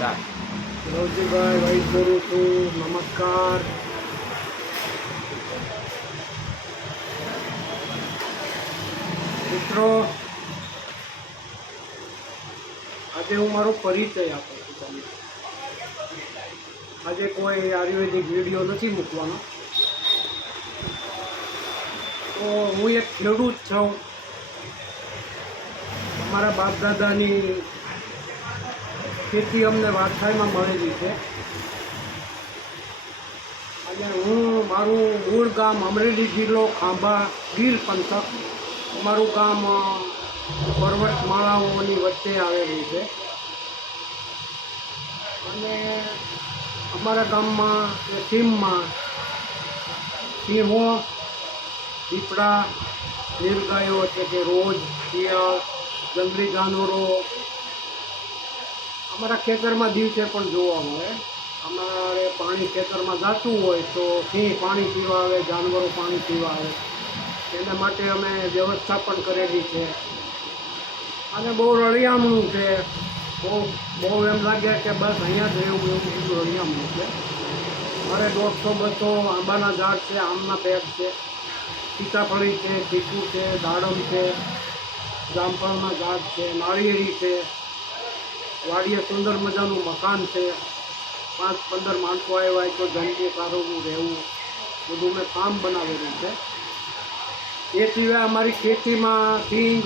Ravjibhai vice બોલું છું. નમસ્કાર. મિત્રો, આજે હું મારો પરિચય આપું છું તમને. આજે કોઈ આયુર્વેદિક વિડીયો નથી મૂકવાનો. તો હું એક ખેડૂત છું. અમારા બાપ દાદાની ખેતી અમને વારસાઈમાં મળેલી છે. અને મારું મૂળ ગામ અમરેલી જિલ્લો ખાંભા ગીર પંથક. અમારું ગામ પર્વતમાળાઓની વચ્ચે આવેલું છે. અને અમારા ગામમાં સીમમાં સિંહો, દીપડા, નીલગાયો એટલે કે રોજ, શિયાળ, જંગલી જાનવરો અમારા ખેતરમાં દિવસે પણ જોવા મળે. અમારે પાણી ખેતરમાં જતું હોય તો સિંહ પાણી પીવા આવે, જાનવરો પાણી પીવા આવે. એના માટે અમે વ્યવસ્થા પણ કરેલી છે. અને બહુ રળિયામણું છે. બહુ એમ લાગે કે બસ અહીંયા જ રહેવું એવું બધું રળિયામણું છે. મારે 100-200 આંબાના ઝાડ છે, આમના પેડ છે, સીતાફળી છે, ચીકુ છે, દાડમ છે, જામફળના ઝાડ છે, નાળિયેરી છે. વાડીએ સુંદર મજાનું મકાન છે. 5-15 માણસો આવ્યા હોય તો જમવું, સારું રહેવું બધું મેં કામ બનાવેલું છે. એ સિવાય અમારી ખેતીમાં સિંગ,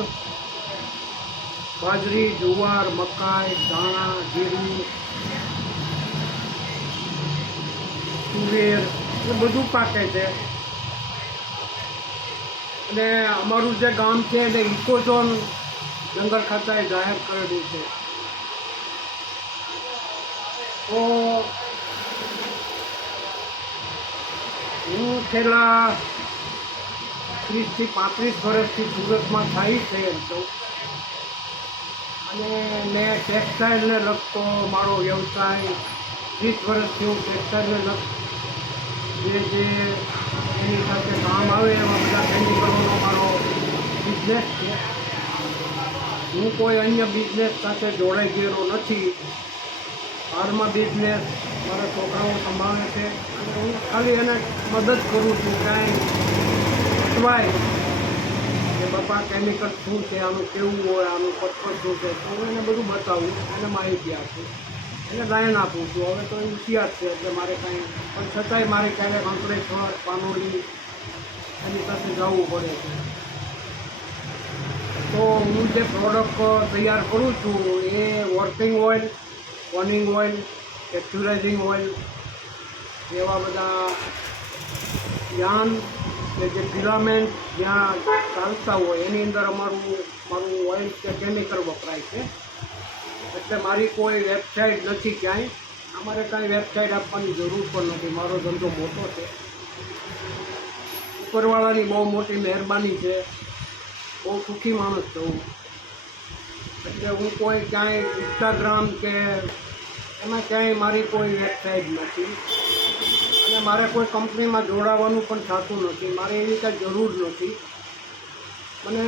બાજરી, જુવાર, મકાઈ, ધાણા, જીરું, તુવેર એ બધું પાકે છે. અને અમારું જે ગામ છે એને ઇકોઝોન જંગલ ખાતાએ જાહેર કરેલું છે. તો હું છેલ્લા 30 થી 35 વર્ષથી સુરતમાં સ્થાયી થયેલ છું. અને મેં ટેક્સટાઇલને લગતો મારો વ્યવસાય 30 વર્ષથી હું ટેક્સટાઇલને જે એની સાથે કામ આવે એવા બધા કેમિકલોનો મારો બિઝનેસ છે. હું કોઈ અન્ય બિઝનેસ સાથે જોડાઈ ગયેલો નથી. હાલમાં બિઝનેસ મારા છોકરાઓ સંભાળે છે. અને હું ખાલી એને મદદ કરું છું. કાંઈ અટવાય કે બાપા કેમિકલ શું છે, આનું કેવું હોય, આનું પથ્થર શું છે, તો હું એને બધું બતાવું, એને માહિતી આપું, એને ગાયન આપું છું. હવે તો એ હોશિયાર છે એટલે મારે કાંઈ પણ છતાંય મારે ક્યારેક અંકલેશ્વર, પાનોલી એની સાથે જવું પડે છે. તો હું જે પ્રોડક્ટ તૈયાર કરું છું એ working oil, warning oil, texturising oil એવા બધા યાન કે જે ફિલામેન્ટ જ્યાં ચાલતા હોય એની અંદર મારું ઓઇલ કે કેમિકલ વપરાય છે. એટલે મારી કોઈ વેબસાઇટ નથી ક્યાંય. અમારે કાંઈ વેબસાઇટ આપવાની જરૂર પણ નથી. મારો ધંધો મોટો છે. ઉપરવાળાની બહુ મોટી મહેરબાની છે. બહુ સુખી માણસ છું. એટલે હું કોઈ ક્યાંય ઇન્સ્ટાગ્રામ કે એમાં ક્યાંય મારી કોઈ વેબસાઇટ નથી. અને મારે કોઈ કંપનીમાં જોડાવાનું પણ થતું નથી. મારે એવી કાંઈ જરૂર નથી. મને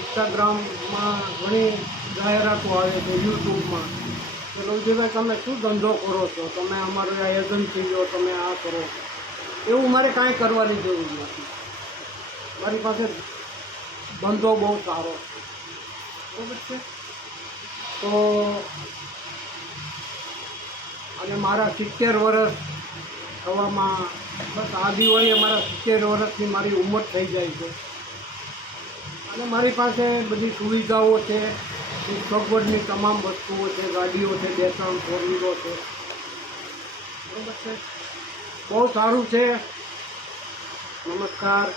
ઇન્સ્ટાગ્રામમાં ઘણી જાહેરાતો આવે છે, યુટ્યુબમાં કે રવજીભાઈ તમે શું ધંધો કરો છો, તમે અમારી આ એજન્સી લો, તમે આ કરો. એવું મારે કાંઈ કરવાની જરૂર નથી. મારી પાસે ધંધો બહુ સારો છે. બરાબર છે. તો અને મારા 70 વર્ષ થવામાં બસ આ દિવાળીએ મારા 70 વર્ષની મારી ઉંમર થઈ જાય છે. અને મારી પાસે બધી સુવિધાઓ છે, સગવડની તમામ વસ્તુઓ છે, ગાડીઓ છે, 2-3 ફોર વ્હીલો છે. બરાબર છે. બહુ સારું છે. નમસ્કાર.